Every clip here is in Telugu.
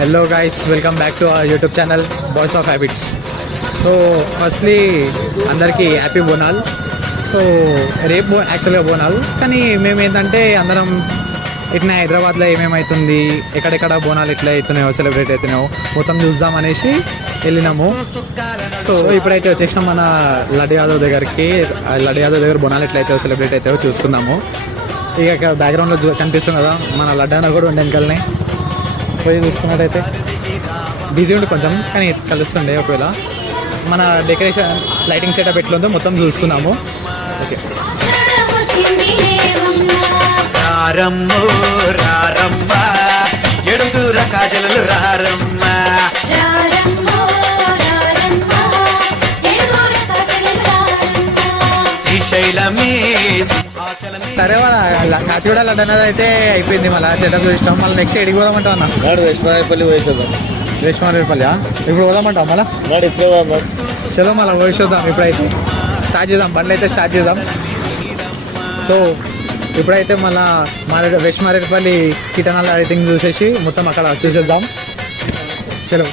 Hello guys, welcome back to our YouTube channel boys of habits. So firstly అందరికీ హ్యాపీ బోనాల్. సో రేపు యాక్చువల్గా బోనాల్, కానీ మేము ఏంటంటే అందరం ఇట్లా హైదరాబాద్లో ఏమేమవుతుంది, ఎక్కడెక్కడ బోనాలు ఎట్లా అవుతున్నాయో, సెలబ్రేట్ అవుతున్నాయో మొత్తం చూద్దాం అనేసి వెళ్ళినాము. సో ఇప్పుడైతే వచ్చేసినాం మన లడ్డు యాదవ్ దగ్గరికి. లడ్డు యాదవ్ దగ్గర బోనాలు ఎట్లయితే సెలబ్రేట్ అవుతాయో చూసుకుందాము. ఇక బ్యాక్గ్రౌండ్లో కనిపిస్తుంది కదా మన లడ్డు అన్న కూడా ఉండే వెనకాలనే. పోయి చూసుకున్నట్టయితే బిజీ ఉండి కొంచెం, కానీ కలుస్తుండే. ఒకవేళ మన డెకరేషన్ లైటింగ్ సెటప్ ఎట్లుందో మొత్తం చూసుకున్నాము. ఓకే, సరే వాళ్ళ కాచిగూడ లడ్డు అనేది అయితే అయిపోయింది. మళ్ళీ సెటప్ చూసినాం. మళ్ళీ నెక్స్ట్ ఎడికి పోదామంటావు అన్న? రేష్మాపల్లి పోయేసేద్దాం. రేష్మాపల్లి ఇప్పుడు పోదామంటావు మళ్ళీ? చలో మళ్ళీ పోయేసేద్దాం. ఇప్పుడైతే స్టార్ట్ చేద్దాం, బండ్లు అయితే స్టార్ట్ చేద్దాం. సో ఇప్పుడైతే మళ్ళీ రేష్మారెడ్డిపల్లి కిటనాల ఎడిటింగ్ చూసేసి మొత్తం అక్కడ చూసేద్దాం. చలో.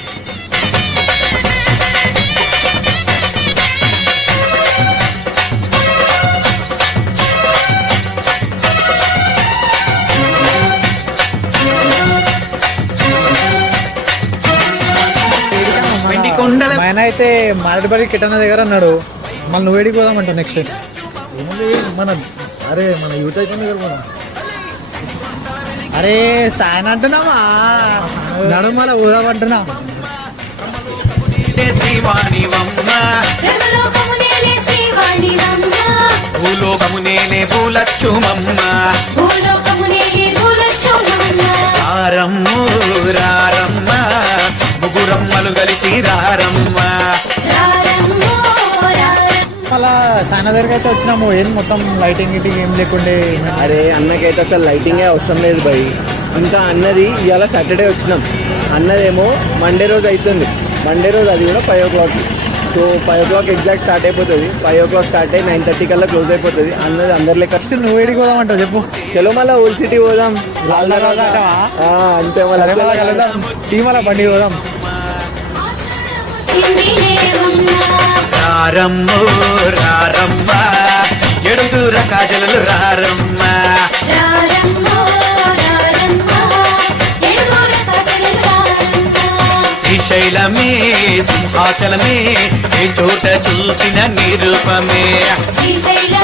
ఆయన అయితే మారేడుపల్లి కిటన దగ్గర అన్నాడు. మళ్ళీ నువ్వు ఏడికి పోదామంటావు నెక్స్ట్? మన యూత్ అయిపోయింది కదా మనం. అరే సాయన్ అంటున్నామా, నడుమల పోదామంటున్నా. ముగ్గురమ్మలు కలిసి రారమ్మా. అలా సాయన దగ్గరికి అయితే వచ్చినాము. ఏం మొత్తం లైటింగ్ గిటింగ్ ఏం లేకుండే. అరే అన్నకైతే అసలు లైటింగే అవసరం లేదు భయ్. ఇంకా అన్నది ఇవాళ సాటర్డే వచ్చినాం, అన్నదేమో మండే రోజు అవుతుంది. మండే రోజు అది కూడా 5 o'clock. So 5 o'clock exact start అయిపోతుంది. 5 o'clock స్టార్ట్ అయ్యి 9:30 కల్లా క్లోజ్ అయిపోతుంది. అన్నది అందరి లెక్క. ఫస్ట్ నువ్వు ఏడికి పోదామంటావు చెప్పు? చలో మళ్ళీ ఓల్డ్ సిటీ పోదాం. అంతే మళ్ళీ కలుద్దాం. టీమల బండి పోదాం. ఎడుగుర కాజలు రారమ్మా. శ్రీశైలమే సింహాచలమే ఏ చోట చూసిన నిరూపమే. శ్రీశైల